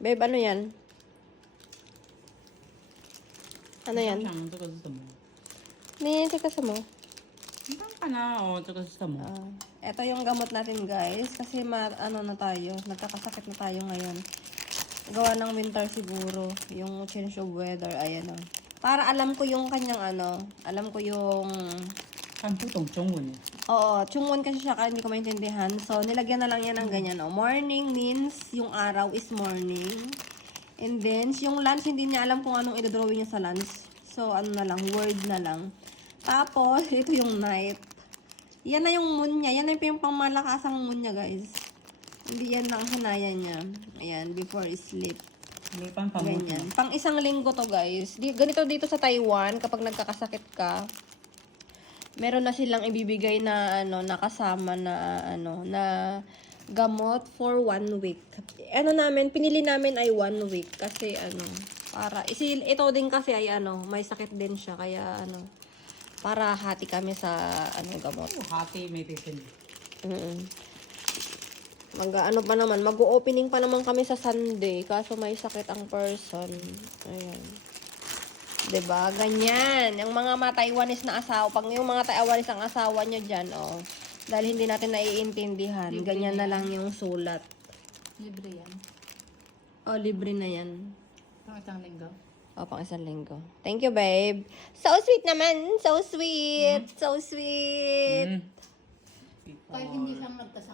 Babe, ano yan? Ano yan? Siyang gusto mo. Kasi mo. Hintang ka na. O, gusto mo. Ito yung gamot natin, guys. Kasi ano na tayo. Nagkakasakit na tayo ngayon. Gawa ng winter siguro. Yung change of weather. Ayan o. Para alam ko yung kanyang ano. Alam ko yung... Kan putong chongun eh. Oo, chungwon kasi siya kaya hindi ko maintindihan. So, nilagyan na lang yan ng ganyan. Morning means yung araw is morning. And then, yung lunch, hindi niya alam kung anong i-drawing niya sa lunch. So, ano na lang, word na lang. Tapos, ito yung night. Yan na yung moon niya. Yan na yung pangmalakasang moon niya, guys. Hindi yan lang hinaya niya. Ayan, before sleep. May pang pamuti. Ganyan. Pang isang linggo to, guys. Ganito dito sa Taiwan, kapag nagkakasakit ka, meron na silang ibibigay na nakasama na na gamot for 1 week. Pinili namin ay 1 week kasi para ito din kasi ay may sakit din siya kaya para hati kami sa gamot. Hati medicine. Pa naman, mag-opening pa naman kami sa Sunday kaso may sakit ang person. Ayan. 'Di ba? Ganyan. Yung mga Taiwanese na asawa, pag yung mga Taiwanese ang asawa niyo diyan, dahil hindi natin naiintindihan, ganyan na lang yung sulat. Libre yan. Libre na 'yan. Pang isang linggo. Pang isang linggo. Thank you, babe. So sweet naman. So sweet. So sweet. Kahit hindi siya magkasakit.